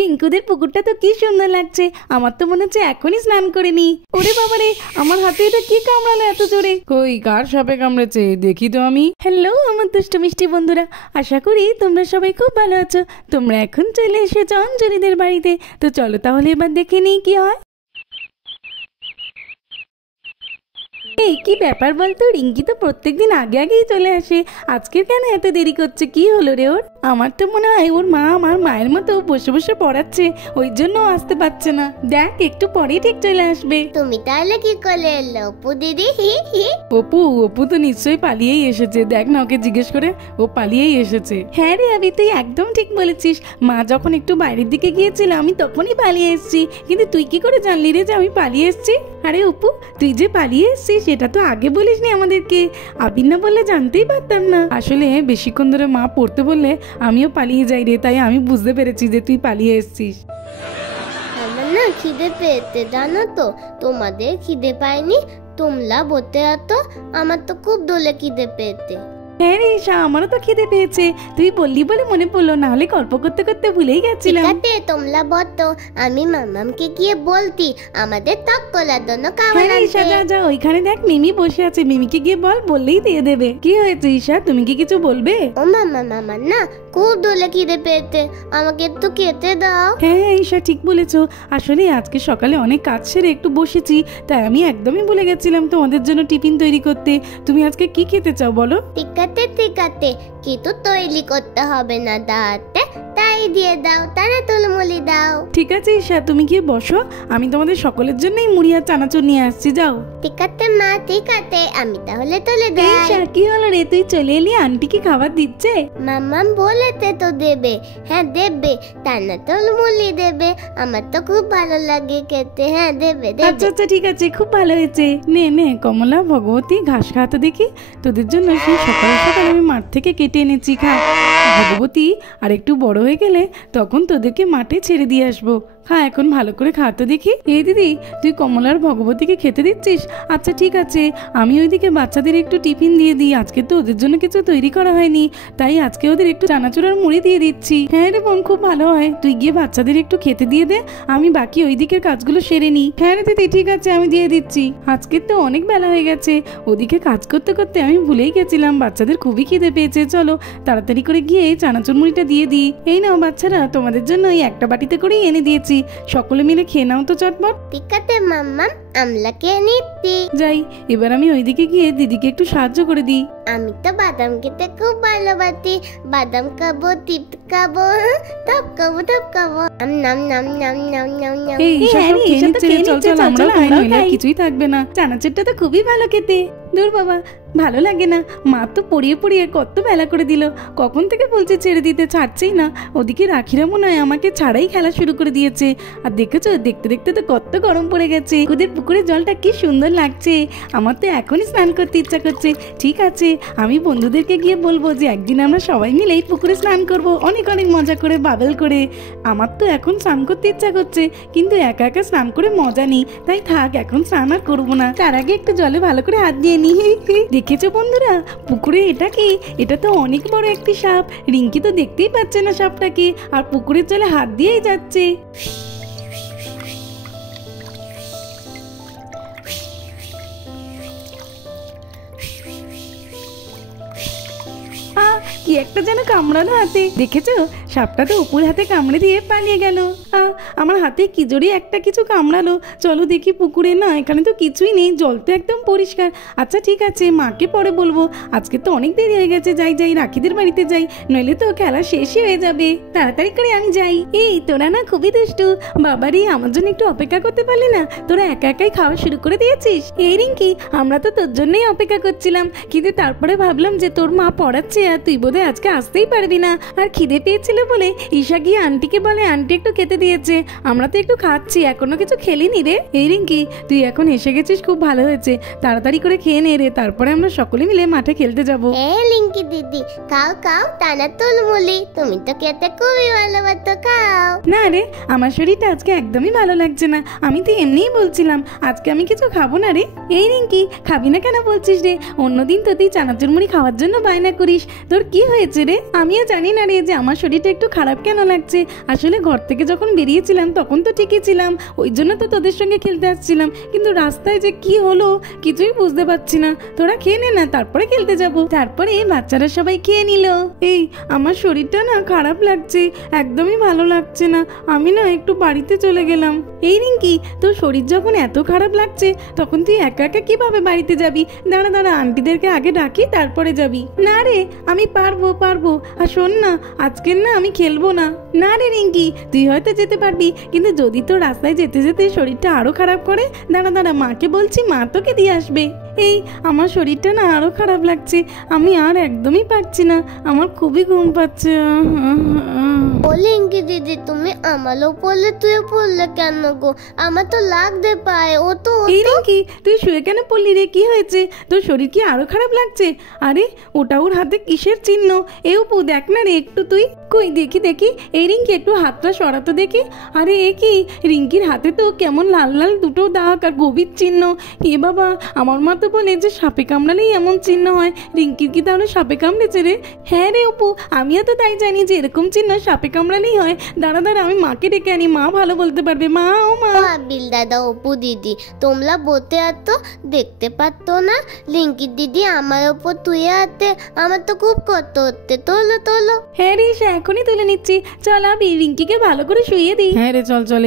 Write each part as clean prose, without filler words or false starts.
পিঙ্কুদের পুকুরটা তো কি সুন্দর লাগছে, আমার তো মনে হচ্ছে এখনই স্নান করে নি। ওরে বাবারে, আমার হাতে এটা কি কামড়ালো এত জোরে? কই, কার সাপে কামড়েছে দেখি তো আমি। হ্যালো আমার দুষ্ট মিষ্টি বন্ধুরা, আশা করি তোমরা সবাই খুব ভালো আছো। তোমরা এখন চলে এসেছো অঞ্জলিদের বাড়িতে, তো চলো তাহলে এবার দেখে নিই কি হয়। এই কি ব্যাপার বলতো, রিঙ্কি তো প্রত্যেকদিন আগে আগেই চলে আসে, আজকের কেন এত দেরি করছে? কি হলো রে ওর? আমার তো মনে হয় ওর মা আমার মায়ের মতো বসে বসে পড়াচ্ছে, ওই জন্য আসতে পারছে না। দেখ একটু পরেই ঠিক চলে আসবে। তুমি তাহলে কি করে এলো অপু দিদি? অপু তো নিশ্চয়ই পালিয়েই এসেছে, দেখ না ওকে জিজ্ঞেস করে, ও পালিয়েই এসেছে। হ্যাঁ রে আবি, তুই একদম ঠিক বলেছিস। মা যখন একটু বাইরের দিকে গিয়েছিল আমি তখনই পালিয়ে এসেছি, কিন্তু তুই কি করে জানলি রে যে আমি পালিয়ে এসেছি? আরে অপু, তুই যে পালিয়ে এসেছিস সেটা তো আগে বলিসনি আমাদেরকে, আবির না বললে জানতেই পারতাম না। আসলে বেশিক্ষণ ধরে মা পড়তে বললে আমিও পালিয়ে যাই রে, তাই আমি বুঝতে পেরেছি যে তুই পালিয়ে এসেছিস। আমার না খিদে পেয়েছে জানো তো, তোমাদের খিদে পায়নি? তোমরা বলতে তো আমার তো খুব দোলে খিদে পেয়েছে। হ্যাঁ রে ঈশা, আমারও তো খিদে পেয়েছে, তুই বললি বলে মনে পড়লো, নাহলে গল্প করতে করতে ভুলেই গেছিলাম। ঠিক আছে তোমরা বলতো, আমি মামামকে গিয়ে বলতি আমাদের টক কলার জন্য খাবার হ্যাঁ ঈশা, যা যা, ওইখানে দেখ মিমি বসে আছে, মিমিকে গিয়ে বল, বললেই দিয়ে দেবে। কি হয়েছে ঈশা, তুমি কি কিছু বলবে? ও মামা মামার না খুব দোলে খিদে পেয়েছে, আমাকে একটু খেতে দাও। হ্যাঁ ঈশা ঠিক বলেছো, আসলে আজকে সকালে অনেক কাজ সেরে একটু বসেছি, তাই আমি একদমই ভুলে গেছিলাম তোমাদের জন্য টিফিন তৈরি করতে। তুমি আজকে কি খেতে চাও বলো? ঠিক আছে, কিন্তু তৈরি করতে হবে না, দাঁড়াতে তাই দিয়ে দাও, তারা তুলমুলি দাও। ঠিক আছে ঈশা, তুমি গিয়ে বসো, আমি তোমাদের সকলের জন্যই মুড়ি আর চানাচুর নিয়ে আসছি, যাও। ঠিক আছে মা, ঠিক আছে, আমি তাহলে তুলে দেই। ঈশা কি হলো রে, তুই চলে এলি? আন্টি কি খাবার দিচ্ছে? মাম্মাম বলেছে তো দেবে, হ্যাঁ দেবে, টানা তুলমুলি দেবে, আমার তো খুব ভালো লাগে খেতে, হ্যাঁ দেবে আচ্ছা আচ্ছা ঠিক আছে, খুব ভালো হয়েছে। নে নে কমলা, ভগবতী ঘাস খাওয়াতে দেখি, তোদের জন্য সেই সকাল সকাল আমি মাঠ থেকে কেটে এনেছি, খা। ভগবতী আর একটু বড় হয়ে গেলে তখন তোদেরকে মাঠে ছেড়ে দিয়ে আসবো, খা, এখন ভালো করে খাওয়াতে দেখি। এই দিদি, তুই কমলার ভগবতীকে খেতে দিচ্ছিস? আচ্ছা ঠিক আছে, আমি ওইদিকে বাচ্চাদের একটু টিফিন দিয়ে দিই, আজকে তো ওদের জন্য কিছু তৈরি করা হয়নি, তাই আজকে ওদের একটু চানাচুর আর মুড়ি দিয়ে দিচ্ছি। হ্যাঁ রে বোন, খুব ভালো হয়, তুই গিয়ে বাচ্চাদের একটু খেতে দিয়ে দে, আমি বাকি ওই দিকের কাজগুলো সেরে নিই। হ্যাঁ রে দিদি, ঠিক আছে, আমি দিয়ে দিচ্ছি। আজকে তো অনেক বেলা হয়ে গেছে, ওদিকে কাজ করতে করতে আমি ভুলেই গেছিলাম বাচ্চাদের খুবই খিদে পেয়েছে। চলো তাড়াতাড়ি করে গিয়ে চানাচুর মুড়িটা দিয়ে দিই। এই নাও বাচ্চারা, তোমাদের জন্য এই একটা বাটিতে করেই এনে দিয়েছি, সকলে মিলে খেয়ে নাও তো চটপট। ঠিক আছে মাম্মাম, আমরা খেয়ে নিচ্ছি। যাই, এবার আমি ওইদিকে গিয়ে দিদিকে একটু সাহায্য করে দিই। আমি তো বাদাম খেতে খুব ভালোবাসি, বাদাম খাবো, চিপস খাবো, টপ খাবো, নাম নাম নাম নাম নাম নাম। এই ঈশা সব খেয়ে নিচ্ছে রে, চল চল আমরাও খাই, নইলে আর কিছুই থাকবে না। চানাচুরটা তো খুবই ভালো খেতে। দূর বাবা, ভালো লাগে না, মা তো পড়িয়ে পড়িয়ে কত বেলা করে দিল, কখন থেকে বলছে ছেড়ে দিতে, ছাড়ছেই না। ওদিকে রাখিরা মনে হয় আমাকে ছাড়াই খেলা শুরু করে দিয়েছে। আর দেখেছো, দেখতে দেখতে তো কত গরম পড়ে গেছে, ওদের পুকুরের জলটা কি সুন্দর লাগছে, আমার তো এখনই স্নান করতে ইচ্ছা করছে। ঠিক আছে, আমি বন্ধুদেরকে গিয়ে বলবো যে একদিন আমরা সবাই মিলে এই পুকুরে স্নান করব, অনেক অনেক মজা করে, বাবেল করে। আমার তো এখন স্নান করতে ইচ্ছা করছে, কিন্তু একা একা স্নান করে মজা নেই, তাই থাক, এখন স্নান আর করবো না, তার আগে একটু জলে ভালো করে হাত দিয়ে নি। দেখেছো বন্ধুরা, পুকুরে এটা কি? এটা তো অনেক বড় একটি সাপ, রিঙ্কি তো দেখতেই পাচ্ছে না সাপটাকে, আর পুকুরের জলে হাত দিয়েই যাচ্ছে। কি একটা যেন কামড়ানো হাতে, দেখেছো? সাপটা তো অপুর হাতে কামড়ে দিয়ে পালিয়ে গেল। আমার হাতে কি জোরে একটা কিছু কামড়ালো। চলো দেখি পুকুরে, না এখানে তো কিছুই নেই, জল তো একদম পরিষ্কার। আচ্ছা ঠিক আছে, মাকে পরে বলবো, আজকে তো অনেক দেরি হয়ে গেছে, যাই যাই রাখিদের বাড়িতে যাই, নইলে তো খেলা শেষই হয়ে যাবে, তাড়াতাড়ি করে আমি যাই। এই তোরা না খুবই দুষ্টু, বাবারি আমার জন্য একটু অপেক্ষা করতে পারলি না? তোরা একা একাই খাওয়া শুরু করে দিয়েছিস। এই রিঙ্কি, আমরা তো তোর জন্যই অপেক্ষা করছিলাম, কিন্তু তারপরে ভাবলাম যে তোর মা পড়াচ্ছে আর তুই বোধহয় আজকে আসতেই পারবি না, আর খিদে পেয়েছিল বলে ঈশা গিয়ে আন্টিকে বলে আন্টি একটু খেতে দিয়েছে, আমরা তো একটু খাচ্ছি, এখনো কিছু খেলিনি রে। এই রিঙ্কি, তুই এখন এসে গেছিস, খুব ভালো হয়েছে, তাড়াতাড়ি করে খেয়ে নে রে, তারপরে আমরা সকলে মিলে মাঠে খেলতে যাবো। লিঙ্কি দিদি, খাও খাও টানা তুলমুলি, তুমি তো খেতে খুবই ভালোবাসো, খাও। না রে, আমার শরীরটা আজকে একদমই ভালো লাগছে না, আমি তো এমনিই বলছিলাম আজকে আমি কিছু খাবো না রে। এই রিঙ্কি, খাবি না কেন বলছিস রে? অন্যদিন তো তুই চানাচুর মুড়ি খাওয়ার জন্য বায়না করিস, তোর কি হয়েছে রে? আমিও জানি না রে যে আমার শরীরটা একটু খারাপ কেন লাগছে? আসলে ঘর থেকে যখন বেরিয়েছিলাম তখন তো ঠিকই ছিলাম, ওই জন্য তো তোদের সঙ্গে খেলতে আসছিলাম, কিন্তু রাস্তায় যে কি হলো কিছুই বুঝতে পারছি না। তোরা খেয়ে নে না, তারপরে খেলতে যাব। তারপরে বাচ্চারা সবাই খেয়ে নিল। এই আমার শরীরটা না খারাপ লাগছে, একদমই ভালো লাগছে না, আমি না একটু বাড়িতে চলে গেলাম। এই রিঙ্কি, তোর শরীর যখন এত খারাপ লাগছে তখন তুই একা একা কিভাবে বাড়িতে যাবি? দাঁড়া দাঁড়া, আন্টিদেরকে আগে ডাকি তারপরে যাবি। না রে, আমি পারবো। আর শোন না, আজকের না আমি খেলবো না। না রে রিঙ্কি, তুই হয়তো যেতে পারবি, কিন্তু যদি তোর রাস্তায় যেতে যেতে শরীরটা আরো খারাপ করে, দাঁড়া দাঁড়া, মাকে বলছি, মা তোকে দিয়ে আসবে। এই আমার শরীরটা না আরো খারাপ লাগছে, আমি আর একদমই পারছি না, আমার খুবই ঘুম পাচ্ছে। ও লিঙ্কি দিদি, তুমি আমারও পড়লে তুইও পড়লে কেন গো? আমার তো লাগতে পায়। ও তো এই রিঙ্কি, তুই শুয়ে কেন পড়লি রে? কি হয়েছে? তোর শরীর কি আরো খারাপ লাগছে? আরে ওটা ওর হাতে কিসের চিহ্ন? এ অপু, দেখ না রে একটু তুই। কই দেখি দেখি, এই রিঙ্কি একটু হাতটা সরাতো দেখি। আরে এ কি, রিঙ্কির হাতে তো কেমন লাল লাল দুটো দাগ আর গভীর চিহ্ন। এ বাবা, আমার মা তো বলে যে সাপে কামড়ালেই এমন চিহ্ন হয়। রিঙ্কির কি তাহলে সাপে কামড়েছে রে? হ্যাঁ রে অপু, আমিও তো তাই জানি যে এরকম চিহ্ন সাপে কামড়ালেই হয়। দাঁড়া দাঁড়া, আমি মাকে ডেকে আনি, মা ভালো বলতে পারবে। মা, ও মা। আবিল দাদা, অপু দিদি, তোমরা বলতে এত দেখতে পারতো না? লিঙ্কির দিদি আমার ওপর তুই হাতে, আমার তো খুব কষ্ট হচ্ছে। তোলো তোলো। হ্যাঁ রে, সে এখনই তুলে নিচ্ছি। চল আবি, রিঙ্কিকে ভালো করে শুয়ে দিই। হ্যাঁ রে, চল চল,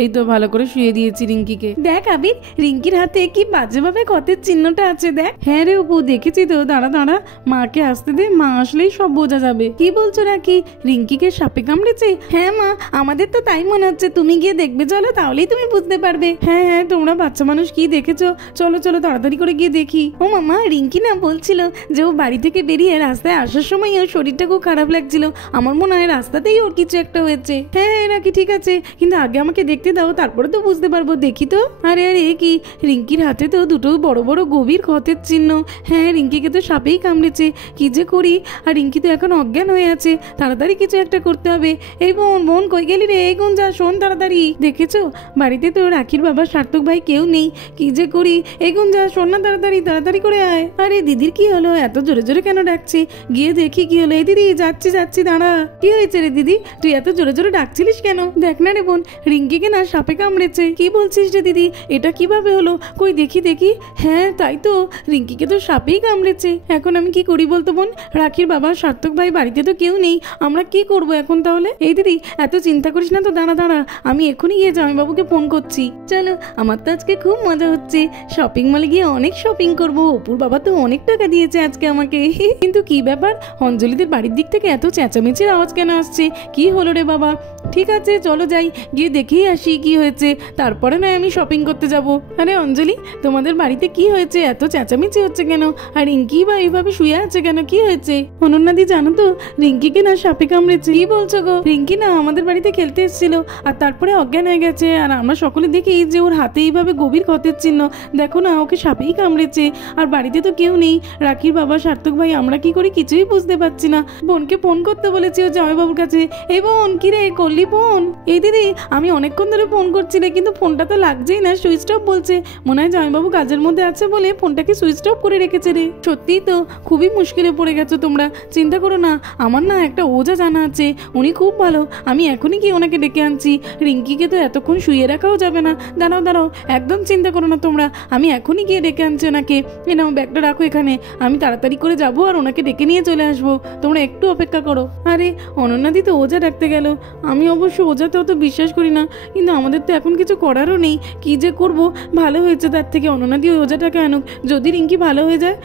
এই তো ভালো করে শুয়ে দিয়েছি রিঙ্কিকে। দেখ আবির, রিঙ্কির হাতে কি বাজেভাবে ক্ষতের চিহ্নটা আছে দেখ। হ্যাঁ রে অপু, দেখেছি তো। দাঁড়া দাঁড়া, মাকে আসতে দে, মা আসলেই সব বোঝা যাবে। কি বলছো নাকি, রিঙ্কিকে সাপে কামড়েছে? হ্যাঁ মা, আমাদের তো তাই মনে হচ্ছে। তুমি গিয়ে দেখবে চলো, তাহলেই তুমি বুঝতে পারবে। হ্যাঁ হ্যাঁ, তোমরা বাচ্চা মানুষ কি দেখেছো? চলো চলো, তাড়াতাড়ি করে গিয়ে দেখি। ও মামা, রিঙ্কি না বলছিল যে ও বাড়ি থেকে বেরিয়ে রাস্তায় আসার সময় ওর শরীরটা খুব খারাপ লাগছিল। আমার মনে হয় রাস্তাতেই ওর কিছু একটা হয়েছে। হ্যাঁ হ্যাঁ রাখি, ঠিক আছে, কিন্তু আগে আমাকে দেখতে দাও, তারপরে তো বুঝতে পারবো। দেখি তো। আরে আরে কি, রিঙ্কির হাতে তো দুটো বড় বড় গভীর ক্ষতের চিহ্ন। হ্যাঁ, রিঙ্কিকে তো সাপেই কামড়েছে। কি যে করি, আর রিঙ্কি তো এখন অজ্ঞান হয়ে আছে, তাড়াতাড়ি কিছু একটা করতে হবে। এই বোন, বোন কই গেলি রে? এই গুণ যা, শোন তাড়াতাড়ি। দেখেছো, বাড়িতে তো রাখির বাবা সার্থক ভাই কেউ নেই, কি যে করি। এই গুণ যা, শোন না, তাড়াতাড়ি তাড়াতাড়ি করে আয়। আরে দিদির কি হলো? এত জোরে জোরে কেন ডাকছি? গিয়ে দেখি কি হলো। এই দিদি, যাচ্ছি যাচ্ছি, দাঁড়া। কি হয়েছে রে দিদি, তুই এত জোরে জোরে ডাকছিলিস কেন? দেখ না রে বোন, রিঙ্কিকে না সাপে কামড়েছে। কি বলছিস রে দিদি, এটা কিভাবে হলো? কই দেখি দেখি। হ্যাঁ তাই তো, রিঙ্কিকে তো সাপেই কামড়েছে। এখন আমি কি করি বলতো বোন? রাখির বাবা সার্থক ভাই বাড়িতে তো কেউ নেই, আমরা কি করব এখন তাহলে? এই দিদি, এত চিন্তা করিস না তো, দাঁড়া দাঁড়া, আমি এখনই গিয়ে জামাইবাবুকে ফোন করছি। চলো, আমার তো আজকে খুব মজা হচ্ছে, শপিং মলে গিয়ে অনেক শপিং করব। অপুর বাবা তো অনেক টাকা দিয়েছে আজকে আমাকে। কিন্তু কি ব্যাপার, অঞ্জলিদের বাড়ির দিক থেকে এত চেঁচামেচির আওয়াজ কেন আসছে? কি হলো রে বাবা? ঠিক আছে, চলো যাই, গিয়ে দেখেই আসি কি হয়েছে, তারপরে না আমি শপিং করতে যাব। আরে অঞ্জলি, তোমাদের বাড়িতে কি হয়েছে? এত চেঁচামেচি হচ্ছে কেন? আর রিঙ্কি বা এইভাবে শুয়ে আছে কেন? কি হয়েছে? অনন্যাদি, জানো তো রিঙ্কিকে না সাপে কামড়েছে। কি বলছো গো? রিঙ্কি না আমাদের বাড়িতে খেলতে এসেছিল, আর তারপরে অজ্ঞান হয়ে গেছে, আর আমরা সকলে দেখি যে ওর হাতে এইভাবে গভীর ক্ষতের চিহ্ন। দেখো না, ওকে সাপেই কামড়েছে। আর বাড়িতে তো কেউ নেই, রাখির বাবা সার্থক ভাই, আমরা কি করি কিছুই বুঝতে পারছি না। বোনকে ফোন করতে বলেছি ও জামাইবাবুর কাছে। এই বোন, কি রে করলি ফোন? এই দিদি, আমি অনেকক্ষণ ধরে ফোন করছি রে, কিন্তু ফোনটা তো লাগছেই না, সুইচ অফ বলছে। মনে হয় জামাইবাবু কাজের মধ্যে আছে বলে ফোনটাকে সুইচ অফ করে রেখেছে রে। সত্যিই তো খুবই মুশকিলে পড়ে গেছো তোমরা। চিন্তা করো না, আমার না একটা ওঝা জানা আছে, উনি খুব ভালো, আমি এখনই কি ওনাকে ডেকে আনছি। রিঙ্কিকে তো এতক্ষণ শুয়ে রাখাও যাবে না। দাঁড়াও দাঁড়াও, একদম চিন্তা করো না তোমরা, আমি এখনই গিয়ে ডেকে আনছি ওনাকে। এ নাও, ব্যাগটা রাখো এখানে, আমি তাড়াতাড়ি করে যাবো আর ওনাকে ডেকে নিয়ে চলে আসবো, তোমরা একটু অপেক্ষা করো। আরে অনন্যাদি তো ওঝা ডাকতে গেল। আমি অবশ্য ওঝাতে অত বিশ্বাস করি না, কিন্তু আমাদের তো এখন কিছু করারও নেই। কি যে করব, ভালো হয়েছে তার থেকে অনন্যাদি ওই ওঝাটাকে আনুক, যদি রিঙ্কি ভালো হয়ে যায়।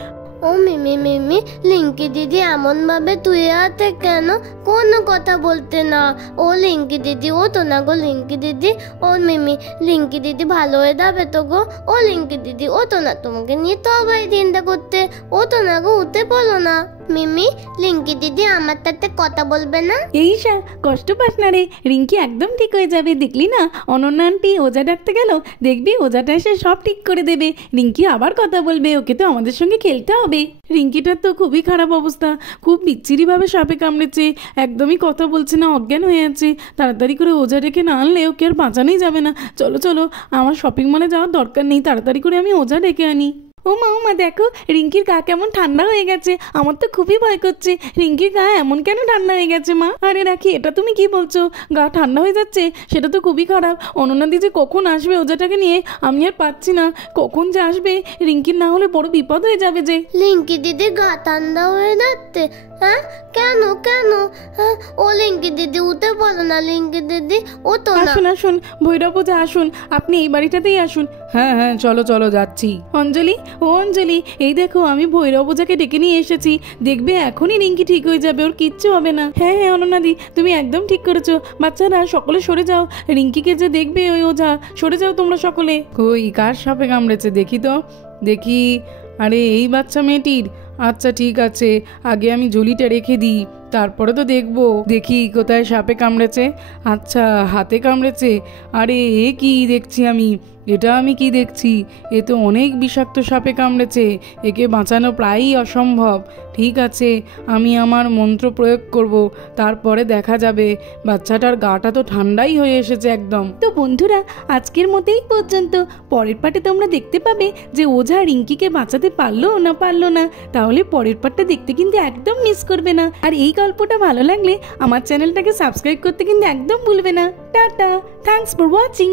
ও মিমি, মিমি, লিঙ্কি দিদি এমন ভাবে তুই হাতে কেন? কোনো কথা বলতে না। ও লিঙ্কি দিদি, ও তো না গো লিঙ্কি দিদি। ও মিমি, লিঙ্কি দিদি ভালো হয়ে যাবে তো গো। ও লিঙ্কি দিদি, ও তো না তোমাকে নিয়ে তো আবার চিন্তা করতে। ও তো না গো, উঠতে বলো না। মিমি, লিঙ্কি দিদি আমার সাথে কথা বলবে না? এইসা, কষ্ট পাস না রে, রিঙ্কি একদম ঠিক হয়ে যাবে। দেখলি না, অনন্যা আন্টি ওঝা ডাকতে গেল, দেখবি ওঝাটা এসে সব ঠিক করে দেবে। রিঙ্কি আবার কথা বলবে, ওকে তো আমাদের সঙ্গে খেলতে হবে। রিঙ্কিটার তো খুবই খারাপ অবস্থা, খুব বিচ্ছিরিভাবে সাপে কামড়েছে, একদমই কথা বলছে না, অজ্ঞান হয়ে আছে। তাড়াতাড়ি করে ওঝা ডেকে না আনলে ওকে আর বাঁচানোই যাবে না। চলো চলো, আমার শপিং মলে যাওয়ার দরকার নেই, তাড়াতাড়ি করে আমি ওঝা ডেকে আনি। ও মা দেখো রিঙ্কির গা কেমন ঠান্ডা হয়ে গেছে, আমার তো খুবই ভয় করছে। রিঙ্কির গা এমন কেন ঠান্ডা হয়ে গেছে মা? আরে রাখি, এটা তুমি কি বলছো? গা ঠান্ডা হয়ে যাচ্ছে, সেটা তো খুবই খারাপ। অনন্যাদি যে কখন আসবে ওজাটাকে নিয়ে আমি আর পাচ্ছি না, কখন যে আসবে। রিঙ্কির না হলে বড় বিপদ হয়ে যাবে যে। লিঙ্কি দিদি গা ঠান্ডা হয়ে যাচ্ছে? হ্যাঁ কেন কেন? হ্যাঁ ও লিঙ্কি দিদি উঠে পড়ো না, লিঙ্কি দিদি ও তো না। আসুন আসুন ভৈরব ওঝা আসুন, আপনি এই বাড়িটাতেই আসুন। হ্যাঁ হ্যাঁ চলো চলো যাচ্ছি। অঞ্জলি, ও অঞ্জলি, এই দেখো আমি ভৈরব ওঝাকে ডেকে নিয়ে এসেছি। দেখবে এখনই রিঙ্কি ঠিক হয়ে যাবে, ওর কিচ্ছু হবে না। হ্যাঁ হ্যাঁ অনন্যাদি, তুমি একদম ঠিক করেছো। বাচ্চারা সকলে সরে যাও, রিঙ্কিকে যে দেখবে ওই ওঝা, সরে যাও তোমরা সকলে। কই কার সাপে কামড়েছে দেখি তো, দেখি। আরে এই বাচ্চা মেয়েটির। আচ্ছা ঠিক আছে, আগে আমি ঝুলিটা রেখে দিই, তারপরে তো দেখবো। দেখি কোথায় সাপে কামড়েছে। আচ্ছা হাতে কামড়েছে। আরে এ কি দেখছি আমি, এটা আমি কি দেখছি? এ তো অনেক বিষাক্ত সাপে কামড়েছে, একে বাঁচানো প্রায়ই অসম্ভব। ঠিক আছে, আমি আমার মন্ত্র প্রয়োগ করব, তারপরে দেখা যাবে। বাচ্চাটার গাটা তো ঠান্ডাই হয়ে এসেছে একদম। তো বন্ধুরা, আজকের মতেই পর্যন্ত। পরের পার্টে তোমরা দেখতে পাবে যে ওঝা রিঙ্কিকে বাঁচাতে পারলো না পারলো না। তাহলে পরের পার্টটা দেখতে কিন্তু একদম মিস করবে না। আর এই গল্পটা ভালো লাগলে আমার চ্যানেলটাকে সাবস্ক্রাইব করতে কিন্তু একদম ভুলবে না। Tata, thanks for watching.